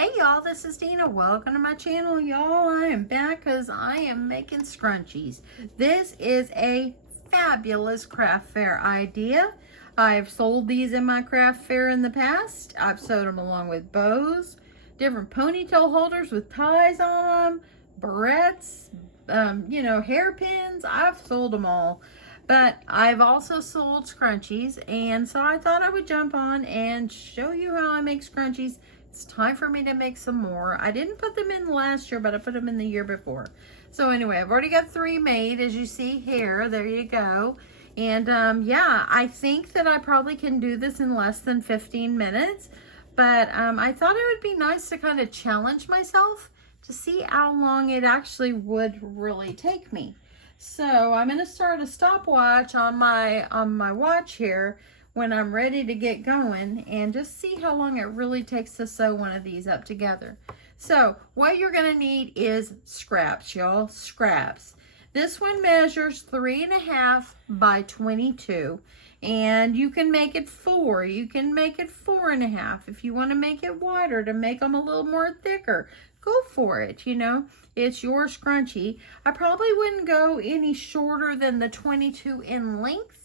Hey y'all, this is Dina. Welcome to my channel, y'all. I am back because I am making scrunchies. This is a fabulous craft fair idea. I've sold these in my craft fair in the past. I've sewed them along with bows, different ponytail holders with ties on them, barrettes, hairpins. I've sold them all. But I've also sold scrunchies, and so I thought I would jump on and show you how I make scrunchies. It's time for me to make some more. I didn't put them in last year, but I put them in the year before. So anyway, I've already got 3 made, as you see here. There you go. And yeah, I think that I probably can do this in less than 15 minutes. But I thought it would be nice to kind of challenge myself to see how long it actually would really take me. So I'm going to start a stopwatch on my watch here when I'm ready to get going, and just see how long it really takes to sew one of these up together. So what you're going to need is scraps, y'all. Scraps. This one measures 3.5 by 22, and you can make it 4. You can make it 4.5 if you want to make it wider to make them a little more thicker. Go for it, you know. It's your scrunchie. I probably wouldn't go any shorter than the 22 in length.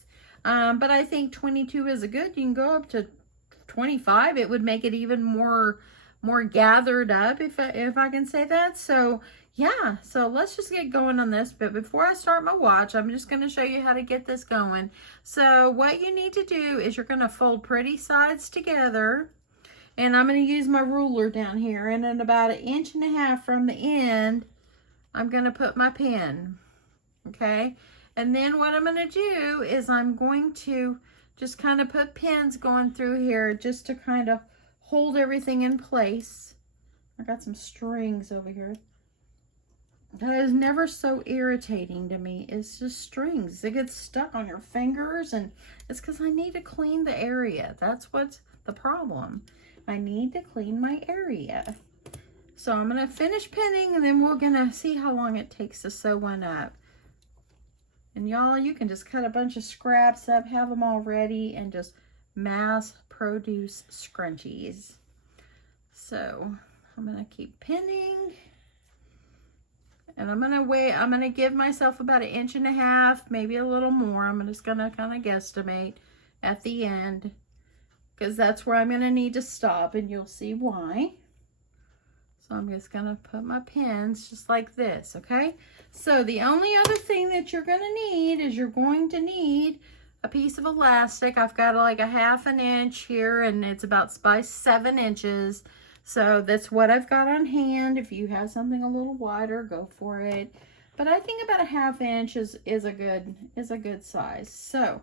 But I think 22 is a good. You can go up to 25. It would make it even more gathered up, if I can say that. So yeah, so let's just get going on this. But before I start my watch, I'm just going to show you how to get this going. So what you need to do is you're going to fold pretty sides together, and I'm going to use my ruler down here, and at about 1.5 inches from the end, I'm going to put my pin. Okay. And then what I'm going to do is I'm going to just kind of put pins going through here just to kind of hold everything in place. I got some strings over here. That is never so irritating to me. It's just strings. It gets stuck on your fingers, and it's because I need to clean the area. That's what's the problem. I need to clean my area. So I'm going to finish pinning, and then we're going to see how long it takes to sew one up. And y'all, you can just cut a bunch of scraps up, have them all ready, and just mass produce scrunchies. So I'm going to keep pinning. And I'm going to give myself about 1.5 inches, maybe a little more. I'm just going to kind of guesstimate at the end, because that's where I'm going to need to stop, and you'll see why. So I'm just going to put my pins just like this, okay? So the only other thing that you're going to need is you're going to need a piece of elastic. I've got like 1/2 inch here, and it's about by 7 inches. So that's what I've got on hand. If you have something a little wider, go for it. But I think about 1/2 inch is a good size. So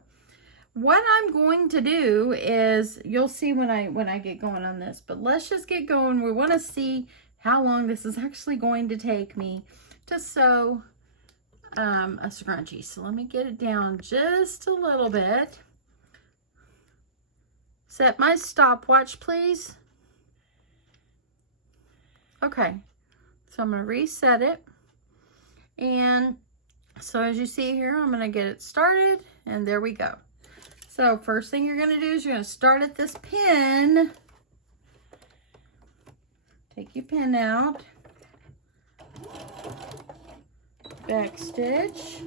what I'm going to do is, you'll see when I get going on this, but let's just get going. We want to see how long this is actually going to take me to sew a scrunchie. So let me get it down just a little bit. Set my stopwatch, please. Okay, so I'm going to reset it. And so as you see here, I'm going to get it started, and there we go. So first thing you're going to do is you're going to start at this pin. Take your pin out, back stitch,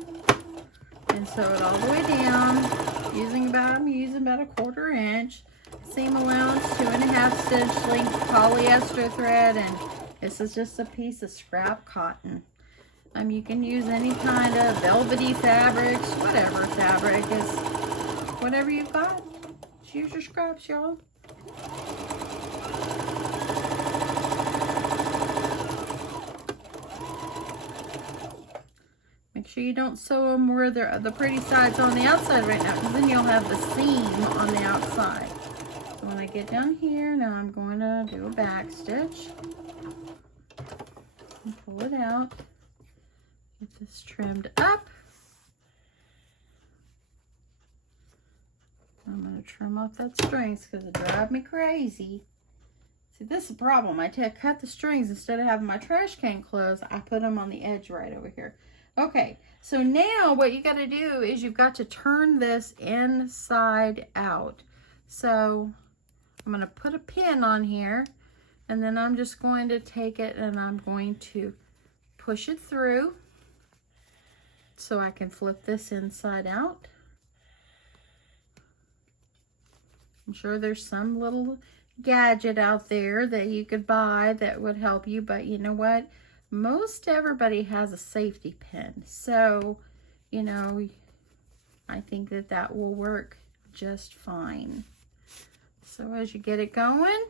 and sew it all the way down, I'm using about 1/4 inch. Seam allowance, 2.5 stitch length polyester thread, and this is just a piece of scrap cotton. You can use any kind of velvety fabrics, whatever fabric is, whatever you've got. Just use your scraps, y'all. Make sure you don't sew them where the pretty side's on the outside right now, because then you'll have the seam on the outside. So when I get down here, now I'm going to do a back stitch. And pull it out. Get this trimmed up. I'm going to trim off that strings because it drives me crazy. See, this is the problem. I cut the strings instead of having my trash can closed. I put them on the edge right over here. Okay, so now what you got to do is you've got to turn this inside out. So I'm going to put a pin on here, And then I'm just going to take it and I'm going to push it through so I can flip this inside out. I'm sure there's some little gadget out there that you could buy that would help you, but you know what? Most everybody has a safety pin. So, you know, I think that that will work just fine. So as you get it going,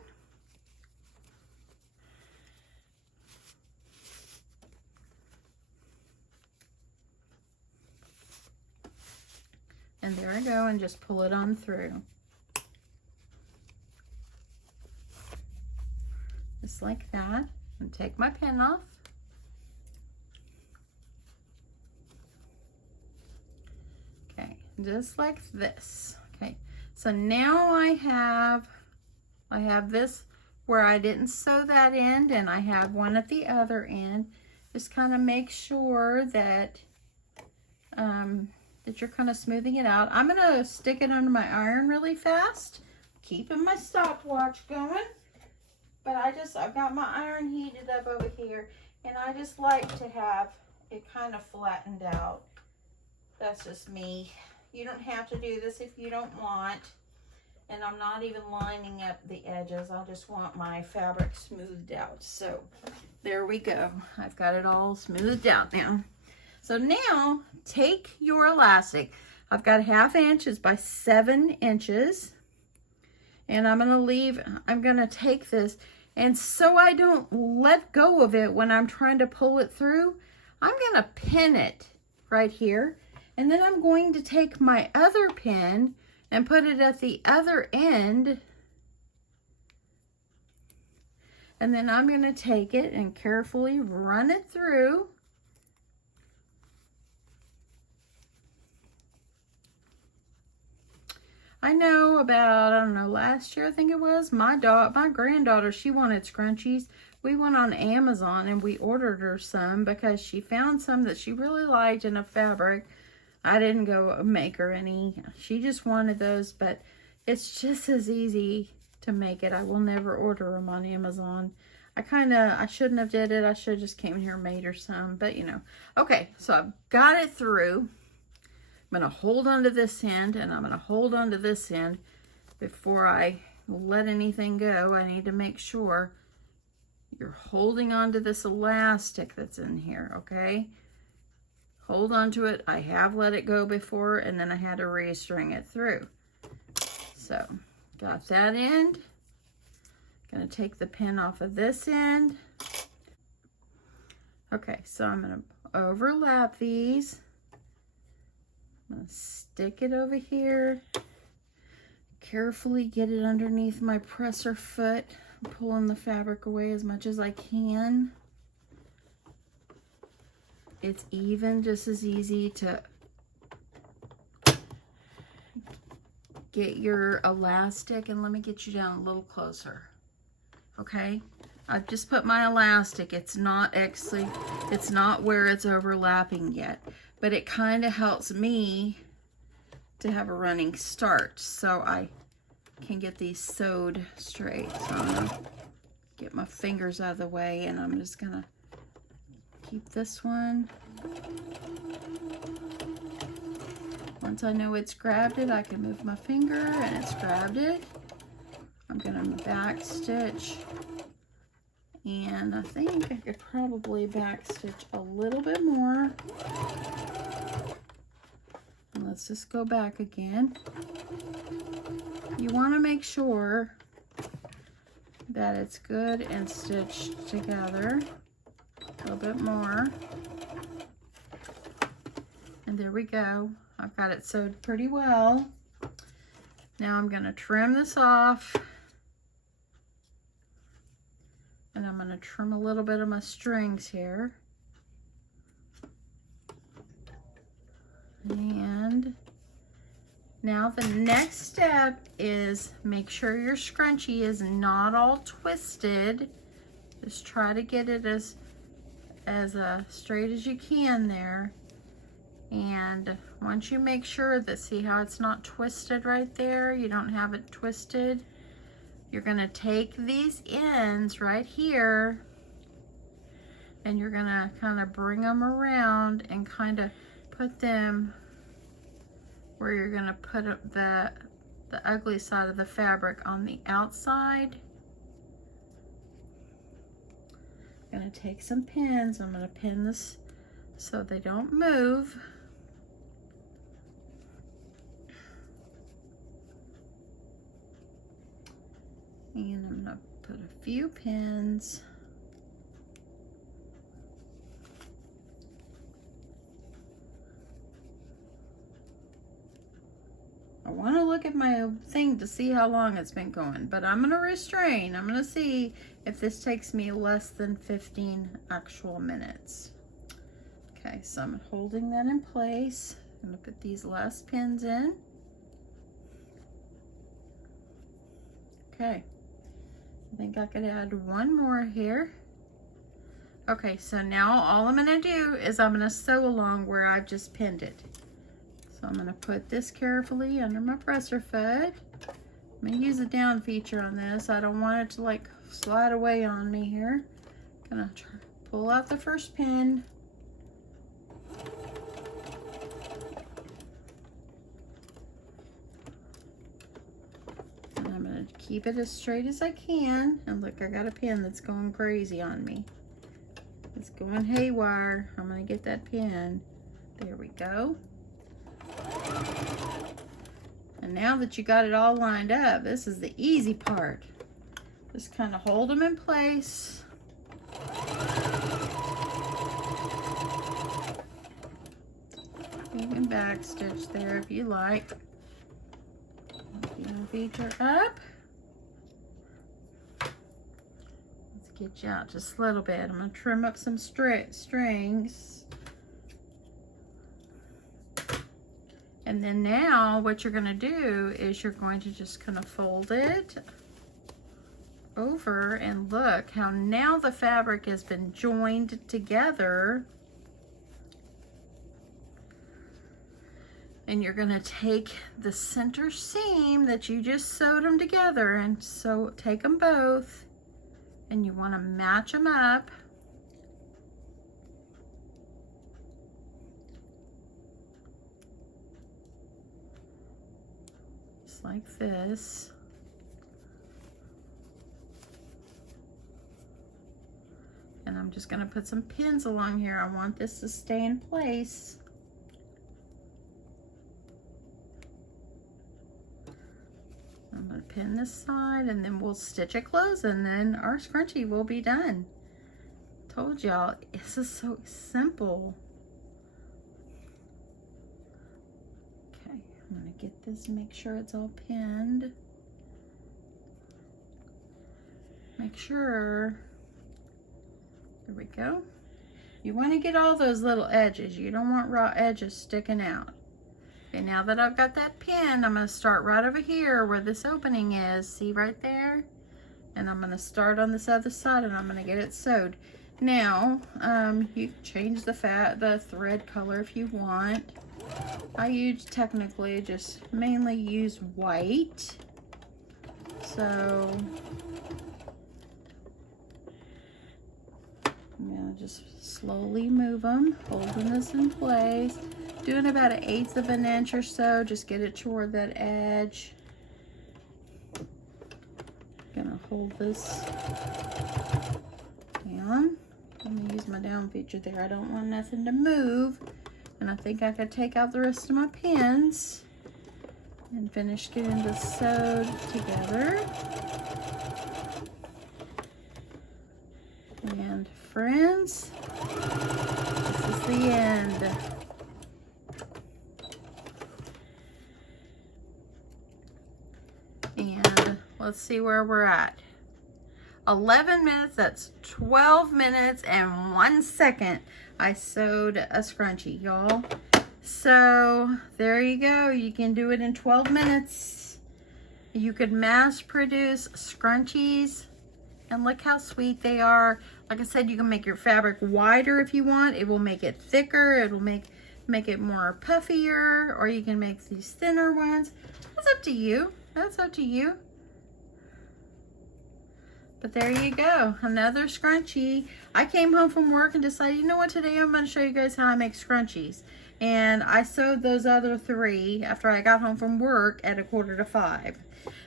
and there I go, and just pull it on through. Just like that. And take my pin off. Okay, just like this. Okay, so now I have this where I didn't sew that end, and I have one at the other end. Just kind of make sure that that you're kind of smoothing it out. I'm gonna stick it under my iron really fast, keeping my stopwatch going. But I've got my iron heated up over here, and I just like to have it kind of flattened out. That's just me. You don't have to do this if you don't want. And I'm not even lining up the edges. I just want my fabric smoothed out. So there we go. I've got it all smoothed out now. So now take your elastic. I've got 1/2 inches by 7 inches. And I'm gonna take this, and so I don't let go of it when I'm trying to pull it through, I'm gonna pin it right here. And then I'm going to take my other pin and put it at the other end. And then I'm gonna take it and carefully run it through. I know about, I don't know, last year I think it was, my granddaughter, she wanted scrunchies. We went on Amazon and we ordered her some because she found some that she really liked in a fabric. I didn't go make her any. She just wanted those, but it's just as easy to make it. I will never order them on Amazon. I shouldn't have did it. I should have just came here and made her some, but you know. Okay, so I've got it through. I'm going to hold onto this end, and I'm going to hold onto this end before I let anything go. I need to make sure you're holding onto this elastic that's in here, okay? Hold onto it. I have let it go before, and then I had to re-string it through. So, got that end. Going to take the pin off of this end. Okay, so I'm going to overlap these. I'm going to stick it over here, carefully get it underneath my presser foot. I'm pulling the fabric away as much as I can. It's even just as easy to get your elastic, and let me get you down a little closer. Okay, I've just put my elastic. It's not where it's overlapping yet, but it kind of helps me to have a running start so I can get these sewed straight. So I'm gonna get my fingers out of the way, and I'm just gonna keep this one. Once I know it's grabbed it, I can move my finger and it's grabbed it. I'm gonna back stitch, and I think I could probably back stitch a little bit more. And let's just go back again. You want to make sure that it's good and stitched together. A little bit more. And there we go. I've got it sewed pretty well. Now I'm going to trim this off. And I'm going to trim a little bit of my strings here. And now the next step is make sure your scrunchie is not all twisted. Just try to get it as straight as you can there. And once you make sure that, see how it's not twisted right there, you don't have it twisted, you're gonna take these ends right here and you're gonna kind of bring them around and kind of put them where you're gonna put the ugly side of the fabric on the outside. I'm gonna take some pins. I'm gonna pin this so they don't move. And I'm gonna put a few pins. I want to look at my thing to see how long it's been going, but I'm going to restrain. I'm going to see if this takes me less than 15 actual minutes. Okay, so I'm holding that in place. I'm going to put these last pins in. Okay, I think I could add one more here. Okay, so now all I'm going to do is I'm going to sew along where I've just pinned it. So I'm going to put this carefully under my presser foot. I'm going to use the down feature on this. I don't want it to like slide away on me here. I'm going to pull out the first pin. And I'm going to keep it as straight as I can. And look, I got a pin that's going crazy on me. It's going haywire. I'm going to get that pin. There we go. And now that you got it all lined up, this is the easy part. Just kind of hold them in place. You can back stitch there if you like. Feature up. Let's get you out just a little bit. I'm going to trim up some strings. And then now what you're going to do is you're going to just kind of fold it over, and look how now the fabric has been joined together. And you're going to take the center seam that you just sewed them together, and so take them both and you want to match them up. Like this. And I'm just going to put some pins along here. I want this to stay in place. I'm going to pin this side and then we'll stitch it closed and then our scrunchie will be done. Told y'all, this is so simple. I'm going to get this, make sure it's all pinned. Make sure, there we go. You want to get all those little edges. You don't want raw edges sticking out. Okay, now that I've got that pinned, I'm going to start right over here where this opening is. See right there? And I'm going to start on this other side and I'm going to get it sewed. Now, you can change the thread color if you want. I technically just mainly use white. So I'm gonna just slowly move them, holding this in place, doing about 1/8 of an inch or so, just get it toward that edge. Gonna hold this down. I'm gonna use my down feature there. I don't want nothing to move. And I think I could take out the rest of my pins and finish getting this sewed together. And friends, this is the end. And let's see where we're at. 11 minutes, that's 12 minutes and 1 second I sewed a scrunchie, y'all. So there you go. You can do it in 12 minutes. You could mass produce scrunchies and look how sweet they are. Like I said, you can make your fabric wider if you want. It will make it thicker. It will make it more puffier, or you can make these thinner ones. That's up to you. That's up to you. But there you go, another scrunchie. I came home from work and decided, you know what, today I'm going to show you guys how I make scrunchies. And I sewed those other 3 after I got home from work at 4:45.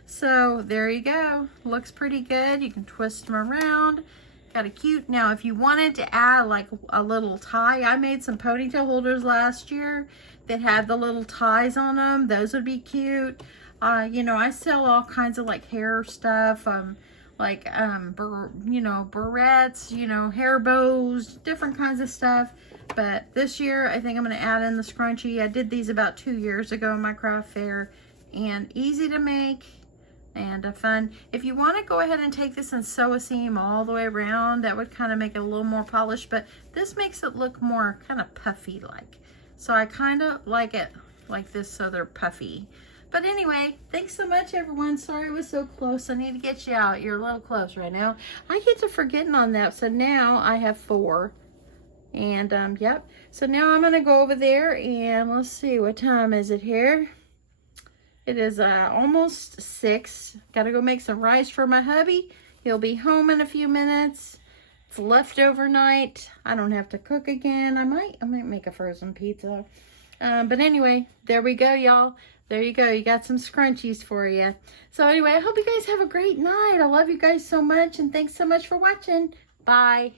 So there you go, looks pretty good. You can twist them around. Got a cute, now if you wanted to add like a little tie, I made some ponytail holders last year that had the little ties on them. Those would be cute. You know, I sell all kinds of like hair stuff, you know, barrettes, you know, hair bows, different kinds of stuff. But this year, I think I'm going to add in the scrunchie. I did these about 2 years ago in my craft fair, and easy to make and fun. If you want to go ahead and take this and sew a seam all the way around, that would kind of make it a little more polished, but this makes it look more kind of puffy like. So I kind of like it like this, so they're puffy. But anyway, thanks so much, everyone. Sorry it was so close. I need to get you out. You're a little close right now. I get to forgetting on that. So now I have 4. And, yep. So now I'm going to go over there and let's see. What time is it here? It is almost 6. Got to go make some rice for my hubby. He'll be home in a few minutes. It's leftover night. I don't have to cook again. I might make a frozen pizza. But anyway, there we go, y'all. There you go. You got some scrunchies for you. So anyway, I hope you guys have a great night. I love you guys so much, and thanks so much for watching. Bye.